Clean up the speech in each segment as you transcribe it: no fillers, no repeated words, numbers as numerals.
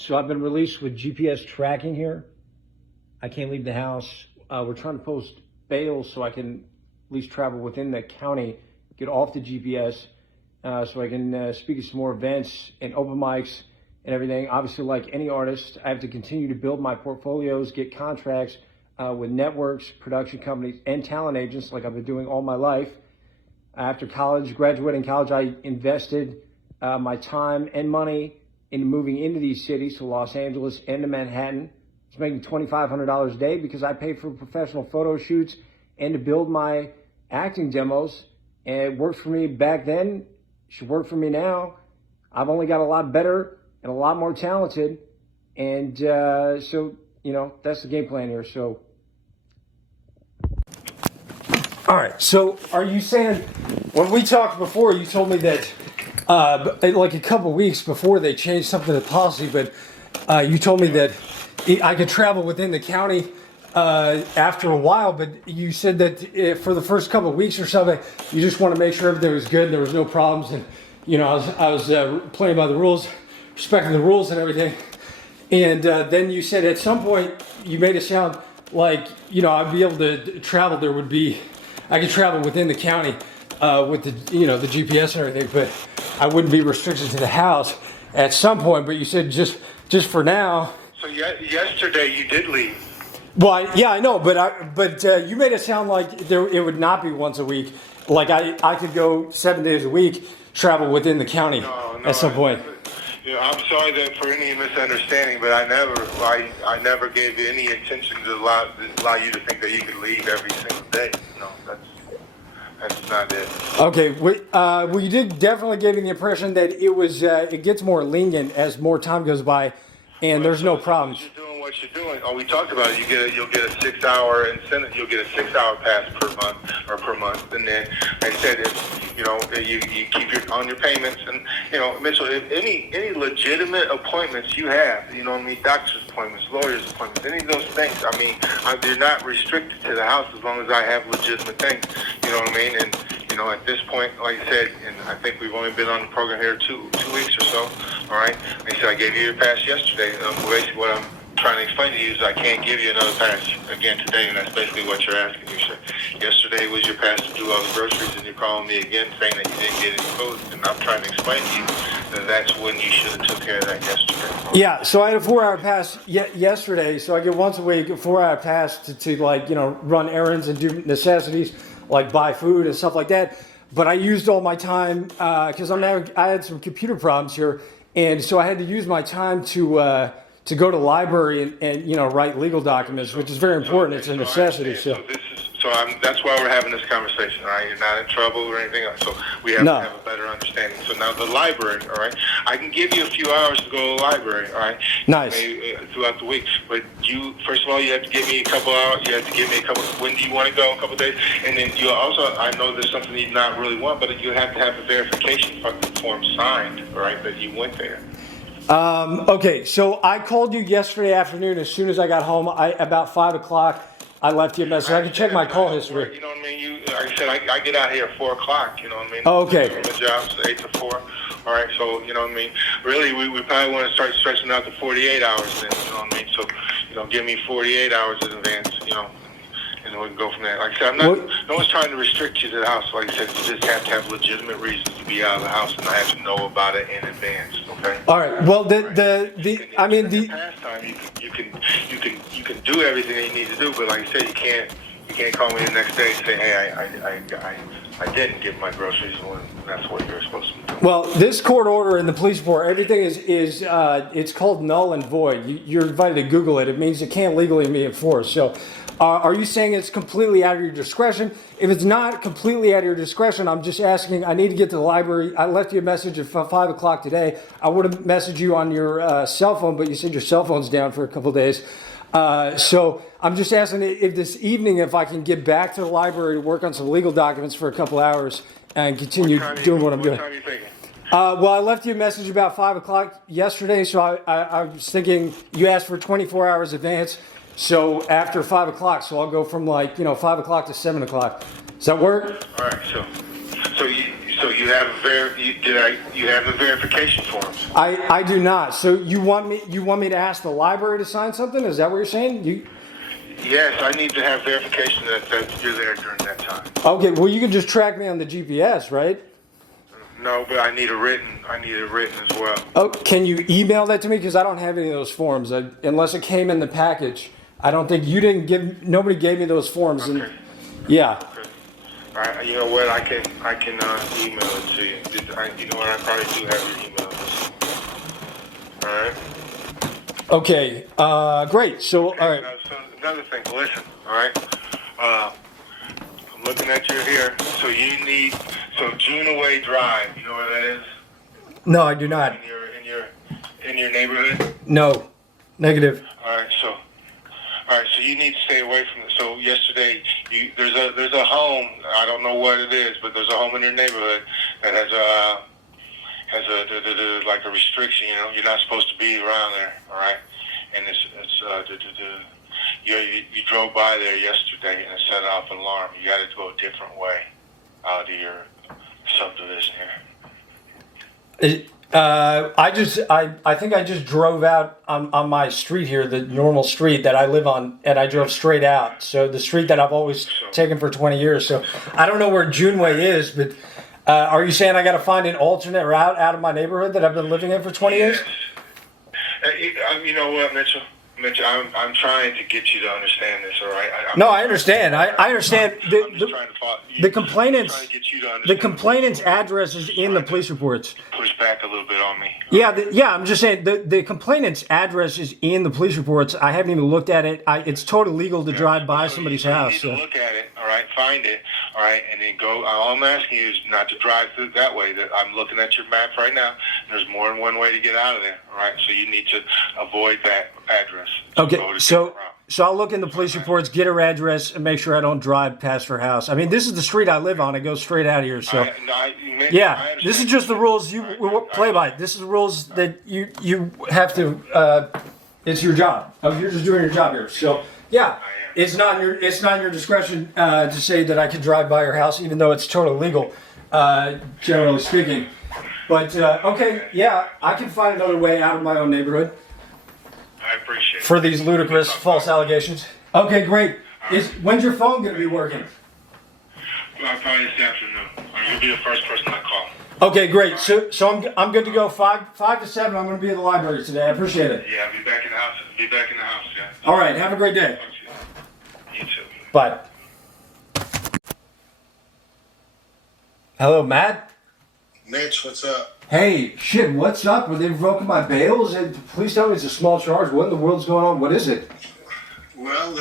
So I've been released with GPS tracking here. I can't leave the house. We're trying to post bail so I can at least travel within the county, get off the GPS, so I can speak at some more events and open mics and everything. Obviously, like any artist, I have to continue to build my portfolios, get contracts with networks, production companies, and talent agents like I've been doing all my life. After college, graduating college, I invested my time and money in moving into these cities, to Los Angeles and to Manhattan. I was making $2,500 a day because I paid for professional photo shoots and to build my acting demos. And it worked for me back then. It should work for me now. I've only got a lot better and a lot more talented. And so, you know, that's the game plan here. So, all right. So are you saying, when we talked before, you told me that like a couple weeks before they changed something to the policy, but you told me that I could travel within the county after a while, but you said that for the first couple of weeks or something, you just want to make sure everything was good and there was no problems. And, you know, I was playing by the rules, respecting the rules and everything. And then you said at some point you made it sound like, you know, I'd be able to travel. I could travel within the county with the, you know, the GPS and everything, but I wouldn't be restricted to the house at some point. But you said just for now. So yesterday you did leave. Well, yeah, I know, but you made it sound like it would not be once a week. Like I could go 7 days a week, travel within the county at some point. You know, I'm sorry that for any misunderstanding, but I never gave you any intention to allow you to think that you could leave every single day. No, that's not it. Okay, well, you did definitely give me the impression that it gets more lenient as more time goes by, and there's no problems. You're doing what you're doing. Oh, we talked about it. You'll get a 6-hour incentive. You'll get a 6-hour pass per month, and then I said, if you know, you keep on your payments, and you know, Mitchell, if any legitimate appointments you have, you know what I mean, doctor's appointments, lawyer's appointments, any of those things, I mean, they're not restricted to the house as long as I have legitimate things. You know what I mean? And you know, at this point, like I said, and I think we've only been on the program here two weeks or so. All right. Like I said, I gave you your pass yesterday. Basically, what I'm trying to explain to you is I can't give you another pass again today, and that's basically what you're asking me. So yesterday was your pass to do all the groceries, and you're calling me again saying that you didn't get any food, and I'm trying to explain to you that that's when you should have took care of that yesterday. Yeah, so I had a 4-hour pass yesterday, so I get once a week a 4-hour pass to like, you know, run errands and do necessities like buy food and stuff like that. But I used all my time because I had some computer problems here, and so I had to use my time to go to the library and you know, write legal documents, which is very important. It's a necessity. That's why we're having this conversation. All right, you're not in trouble or anything else. So we have to have a better understanding. So now the library, all right, I can give you a few hours to go to the library, all right. Nice. Throughout the week, but first of all, you have to give me a couple hours. You have to give me a couple. When do you want to go? A couple days, and then you also, I know there's something you not really want, but you have to have a verification form signed, all right, that you went there. Okay, so I called you yesterday afternoon as soon as I got home. About 5 o'clock, I left you a message. I can check my call history. You know what I mean? Like I said, I get out here at 4 o'clock. You know what I mean? Oh, okay. My job's 8 to 4. All right, so you know what I mean. Really, we probably want to start stretching out to 48 hours. Then, you know what I mean? So, you know, give me 48 hours in advance. You know. And we can go from there. Like I said, no one's trying to restrict you to the house. Like I said, you just have to have legitimate reasons to be out of the house, and I have to know about it in advance. Okay. All right. Well, I mean, the pastime, you can do everything that you need to do, but like I said, you can't call me the next day and say, hey, I didn't get my groceries when that's what you're supposed to do. Well, this court order in the police report, everything is it's called null and void. You're invited to Google it. It means it can't legally be enforced. So. Are you saying it's completely out of your discretion? If it's not completely out of your discretion, I'm just asking, I need to get to the library. I left you a message at 5 o'clock today. I would have messaged you on your cell phone, but you said your cell phone's down for a couple of days. So I'm just asking if this evening, if I can get back to the library to work on some legal documents for a couple hours and continue doing what I'm doing. What time are you thinking? Well, I left you a message about 5 o'clock yesterday, so I was thinking you asked for 24 hours advance. So after 5 o'clock, so I'll go from 5 o'clock to 7 o'clock. Does that work? All right. So So you have you have the verification forms. I do not. So you want me to ask the library to sign something? Is that what you're saying? Yes, I need to have verification that you're there during that time. Okay, well you can just track me on the GPS, right? No, but I need it written as well. Oh, can you email that to me? Because I don't have any of those forms. Unless it came in the package. I don't think nobody gave me those forms. Okay. And, yeah. Okay. All right. You know what? I can email it to you. You know what? I probably do have your email. All right. Okay. Great. So, all right. So another thing. Listen. All right. I'm looking at you here. So you need Junaway Drive. You know where that is? No, I do not. In your neighborhood? No. Negative. All right. So you need to stay away from it. So yesterday, there's a home. I don't know what it is, but there's a home in your neighborhood that has like a restriction. You know, you're not supposed to be around there. All right. And you drove by there yesterday and it set off an alarm. You got to go a different way out of your subdivision here. I think I just drove out on my street here, the normal street that I live on, and I drove straight out. So the street that I've always taken for 20 years. So I don't know where Juneway is, but are you saying I got to find an alternate route out of my neighborhood that I've been living in for 20 years? You know what, Mitchell? Mitch, I'm trying to get you to understand this, all right? I understand. I understand. The complainant's address is in the police reports. Push back a little bit on me. Yeah, I'm just saying the complainant's address is in the police reports. I haven't even looked at it. It's totally legal to drive by somebody's house. You need to look at it, all right? Find it, all right, and then go. All I'm asking you is not to drive through that way. That I'm looking at your map right now. There's more than one way to get out of there, all right? So you need to avoid that address. Okay, so I'll look in the police reports, get her address, and make sure I don't drive past her house. I mean, this is the street I live on. I go straight out of here. So, this is just the rules you play by. This is the rules that you have to. It's your job. You're just doing your job here. So, it's not in your discretion to say that I could drive by your house, even though it's totally legal, generally speaking. But I can find another way out of my own neighborhood. I appreciate it. For these ludicrous false allegations. Okay, great. When's your phone going to be working? Probably this afternoon. You'll be the first person I call. Okay, great. So I'm good to go. 5 to 7. I'm going to be at the library today. I appreciate it. Yeah, I'll be back in the house. Yeah. All right. Have a great day. You too. Bye. Hello, Matt. Mitch, what's up? Hey, shit, what's up? Were they revoking my bails? And please tell me it's a small charge. What in the world's going on? What is it? Well,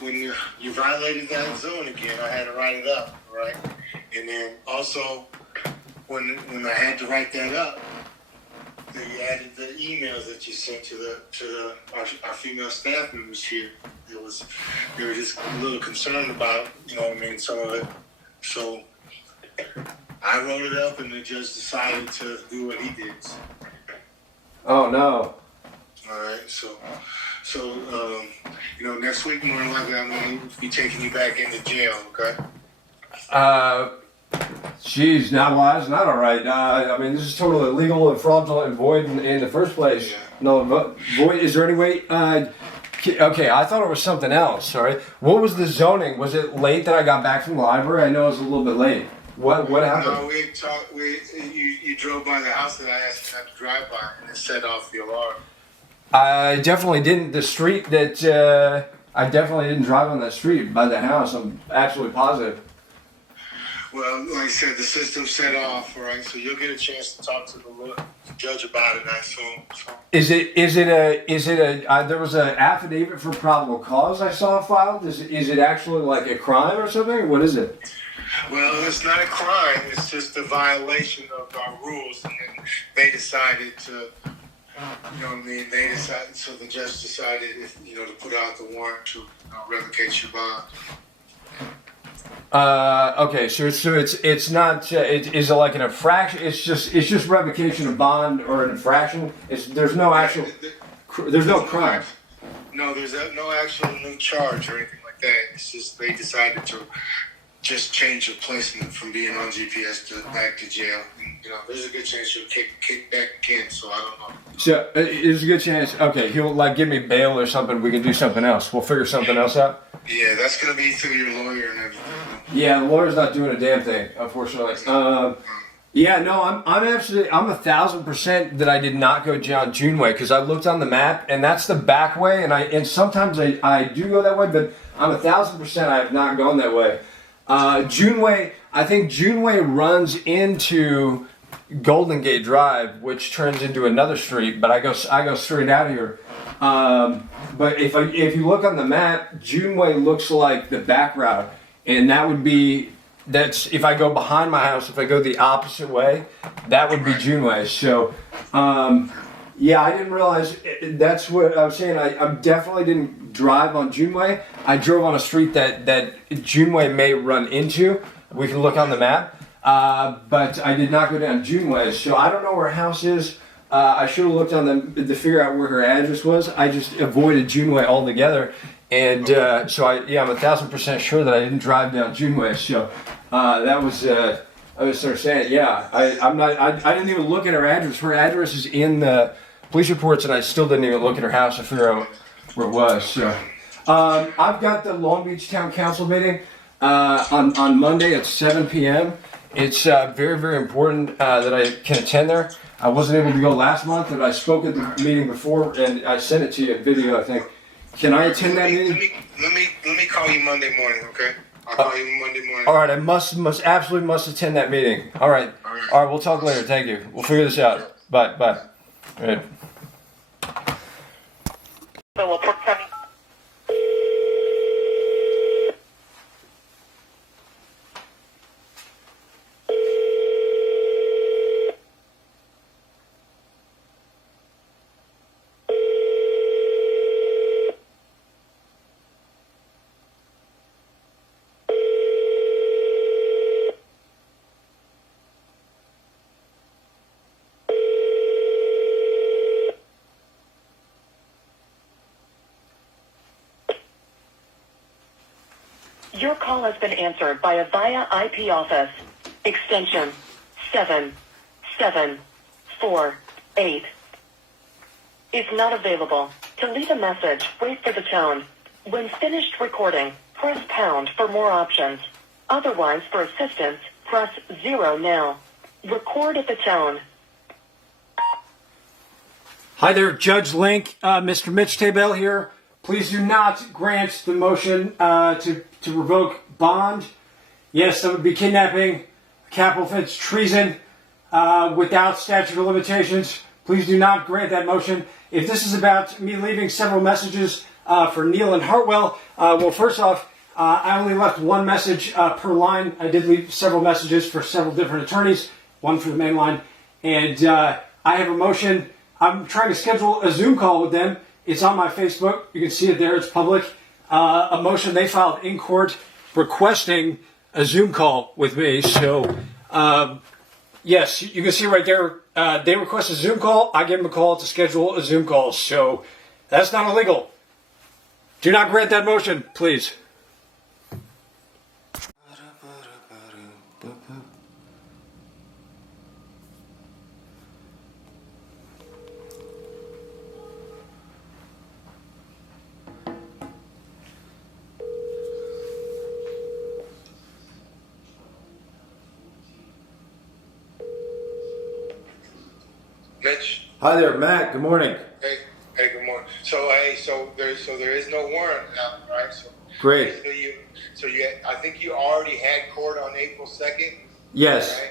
when you violated that zone again, I had to write it up, right? And then also, when I had to write that up, they added the emails that you sent to our female staff members here. They were just a little concerned about, some of it. So I wrote it up, and the judge decided to do what he did. Oh no! All right, so next week more than likely I'm going to be taking you back into jail. Okay? Geez, that's not all right. I mean, this is totally illegal and fraudulent and void in the first place. Yeah. No, void. Is there any way? Okay, I thought it was something else. Sorry. What was the zoning? Was it late that I got back from the library? I know it was a little bit late. What happened? No, you drove by the house that I asked you not to drive by, and it set off the alarm. I definitely didn't. The street that I definitely didn't drive on that street by the house. I'm absolutely positive. Well, like I said, the system set off. All right, so you'll get a chance to talk to the judge about it, I assume. So. Is it a? There was an affidavit for probable cause I saw filed. Is it actually like a crime or something? What is it? Well, it's not a crime. It's just a violation of our rules, and then they decided to. They decided. So the judge decided, to put out the warrant to revocate your bond. Okay, so it's not. Is it like an infraction? It's just revocation of bond or an infraction. There's no actual. There's no crime. No, there's no actual new charge or anything like that. It's just they decided just change your placement from being on GPS to back to jail. And, there's a good chance you'll kick back again. So I don't know. So there's a good chance. Okay, he'll give me bail or something. We can do something else. We'll figure something else out. Yeah, that's gonna be through your lawyer and everything. Yeah, the lawyer's not doing a damn thing, unfortunately. Yeah, no, I'm 1,000% that I did not go down Juneway because I looked on the map and that's the back way, and sometimes I do go that way, but I'm 1,000% I have not gone that way. Juneway, I think Juneway runs into Golden Gate Drive, which turns into another street, but I go straight out here. But if you look on the map, Juneway looks like the back route, and that's if I go behind my house, if I go the opposite way, that would be Juneway. So, yeah, I didn't realize that's what I was saying. I definitely didn't drive on Juneway. I drove on a street that Juneway may run into. We can look on the map. But I did not go down Juneway, so I don't know where her house is. I should have looked on to figure out where her address was. I just avoided Juneway altogether, and so I'm 1,000% sure that I didn't drive down Juneway. So that was I was sort of saying, yeah, I didn't even look at her address. Her address is in the police reports, and I still didn't even look at her house to figure out where it was. So I've got the Long Beach Town Council meeting on Monday at 7 p.m. It's very, very important that I can attend there. I wasn't able to go last month, but I spoke at the meeting before, and I sent it to you in video, I think. Can I attend that meeting? Let me call you Monday morning, okay? I'll call you Monday morning. All right, I absolutely must attend that meeting. All right, we'll talk later. Thank you. We'll figure this out. Bye. All right. Your call has been answered by a VIA IP office. Extension 7748 is not available. To leave a message, wait for the tone. When finished recording, press pound for more options. Otherwise, for assistance, press 0 now. Record at the tone. Hi there, Judge Link. Mr. Mitch Taebel here. Please do not grant the motion to revoke bond. Yes, that would be kidnapping, capital offense, treason, without statute of limitations. Please do not grant that motion. If this is about me leaving several messages for Neil and Hartwell, well, first off, I only left one message per line. I did leave several messages for several different attorneys, one for the main line, and I have a motion. I'm trying to schedule a Zoom call with them. It's on my Facebook. You can see it there. It's public. A motion they filed in court requesting a Zoom call with me. So, yes, you can see right there. They request a Zoom call. I give them a call to schedule a Zoom call. So, that's not illegal. Do not grant that motion, please. Mitch. Hi there, Matt. Good morning. Hey, good morning. So there is no warrant out, right? So Great. I think you already had court on April 2nd. Yes. Right?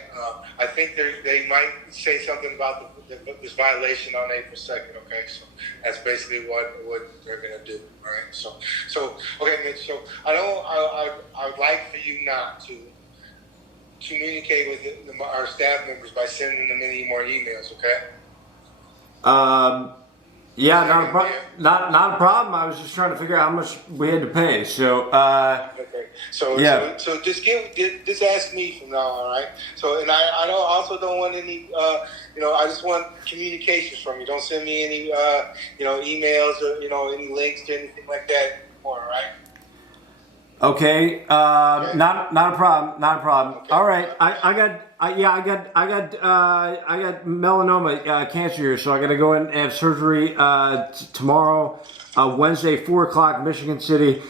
I think they might say something about this violation on April 2nd. Okay, so that's basically what they're gonna do, right? So okay, Mitch. So I would like for you not to communicate with our staff members by sending them any more emails. Okay. Yeah, not a problem. I was just trying to figure out how much we had to pay. So, okay. So yeah. So just ask me from now on, all right? So, and I don't want any, I just want communications from you. Don't send me any, emails or any links to anything like that anymore, all right? Okay, not a problem, not a problem. Okay. All right, I got melanoma cancer here, so I got to go in and have surgery tomorrow, Wednesday, 4 o'clock, Michigan City,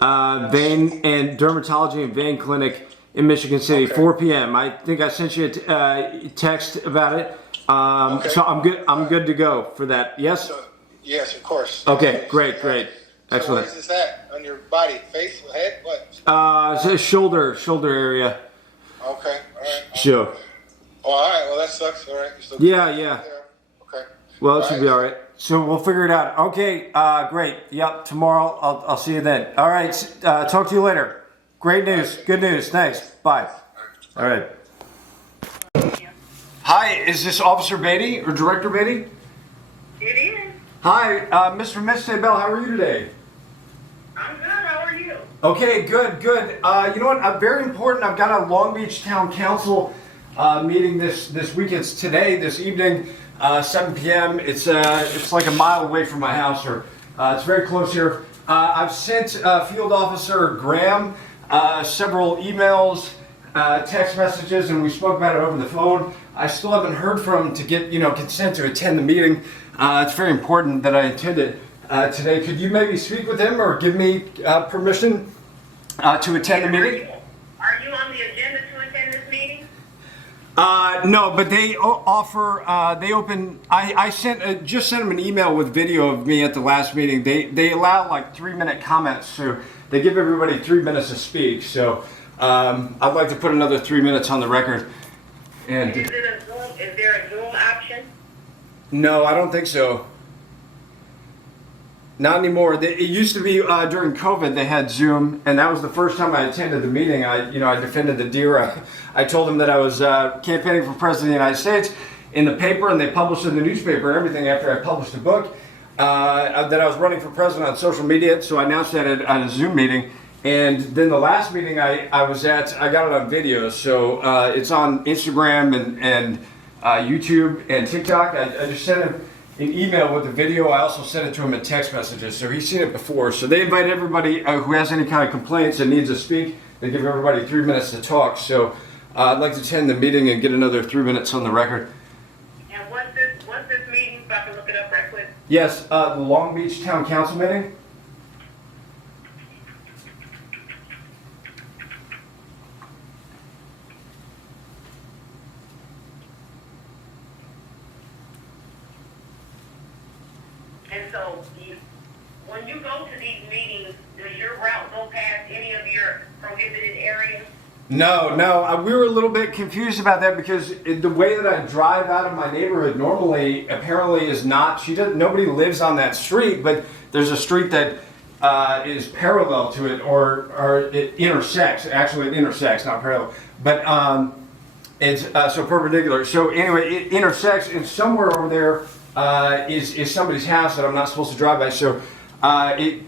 vein and dermatology and vein clinic in Michigan City, Okay. 4 p.m. I think I sent you a text about it, Okay. so I'm good. I'm good to go for that. Yes. So, yes, of course. Okay, great. So Excellent. where's this at? On your body, face, head, what? It's a shoulder area. Okay, all right. Sure. Oh, all right. Well, that sucks. All right. You're still Yeah. Okay. Well, it should be all right. So we'll figure it out. Okay. Great. Yep. Tomorrow I'll see you then. All right. Talk to you later. Great news. Good news. Thanks. Bye. All right. Hi. Is this Officer Beatty or Director Beatty? It is. Hi, Mr. and Miss Taebel. How are you today? I'm good. How are you? Okay, good. You know what? Very important. I've got a Long Beach Town Council meeting this week. It's today, this evening, 7 p.m. It's like a mile away from my house, or it's very close here. I've sent Field Officer Graham several emails, text messages, and we spoke about it over the phone. I still haven't heard from him to get consent to attend the meeting. It's very important that I attend it today. Could you maybe speak with him or give me permission to attend the meeting? Are you on the agenda to attend this meeting? No, but they offer. They open. I just sent them an email with video of me at the last meeting. They allow like 3-minute comments, so they give everybody 3 minutes to speak. So I'd like to put another 3 minutes on the record. And Is there a Zoom option? no, I don't think so. Not anymore. It used to be during COVID they had Zoom, and that was the first time I attended the meeting. I defended the deer. I told them that I was campaigning for president of the United States in the paper, and they published in the newspaper and everything after I published a book that I was running for president on social media. So I announced that at a Zoom meeting, and then the last meeting I was at, I got it on video. So it's on Instagram and YouTube and TikTok. I just sent him an email with the video. I also sent it to him in text messages, so he's seen it before. So they invite everybody who has any kind of complaints and needs to speak. They give everybody 3 minutes to talk. So I'd like to attend the meeting and get another 3 minutes on the record. And what's this meeting? So I can look it up right quick. Yes, the Long Beach Town Council meeting. And so, when you go to these meetings, does your route go past any of your prohibited areas? No, we were a little bit confused about that because the way that I drive out of my neighborhood normally apparently is not. Nobody lives on that street, but there's a street that is parallel to it, or it intersects. Actually, it intersects, not parallel, but it's so perpendicular. So anyway, it intersects, and somewhere over there is somebody's house that I'm not supposed to drive by. So I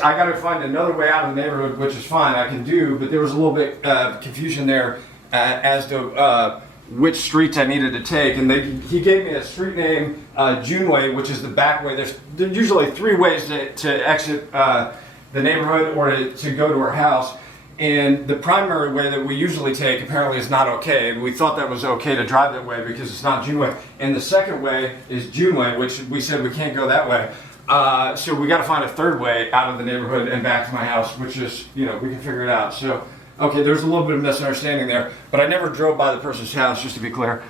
got to find another way out of the neighborhood, which is fine, I can do. But there was a little bit of confusion there as to which streets I needed to take, and he gave me a street name, Juneway, which is the back way. There's usually 3 ways to exit the neighborhood or to go to our house. And the primary way that we usually take apparently is not okay. And we thought that was okay to drive that way because it's not Juneway. And the second way is Juneway, which we said we can't go that way. So we got to find a third way out of the neighborhood and back to my house, which is, we can figure it out. So, okay, there's a little bit of misunderstanding there, but I never drove by the person's house, just to be clear.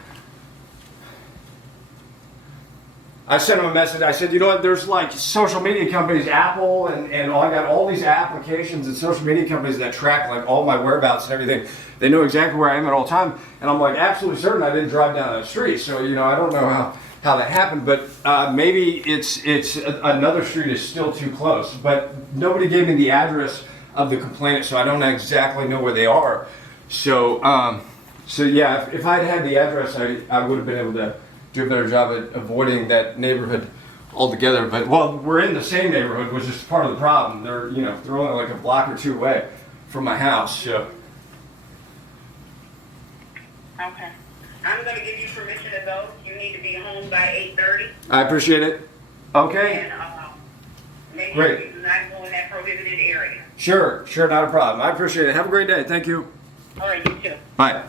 I sent him a message. I said, you know what, there's like social media companies, Apple, and I got all these applications and social media companies that track like all my whereabouts and everything. They know exactly where I am at all time. And I'm like absolutely certain I didn't drive down that street. So, I don't know how that happened, but maybe it's another street is still too close. But nobody gave me the address of the complainant, so I don't exactly know where they are. So, yeah, if I'd had the address, I would have been able to do a better job at avoiding that neighborhood altogether. But we're in the same neighborhood, which is part of the problem. They're only like a block or 2 away from my house. So. Okay. I'm going to give you permission to go. You need to be home by 8:30. I appreciate it. Okay. And make Great. sure you do not go in that prohibited area. Sure, not a problem. I appreciate it. Have a great day. Thank you. All right, you too. Bye.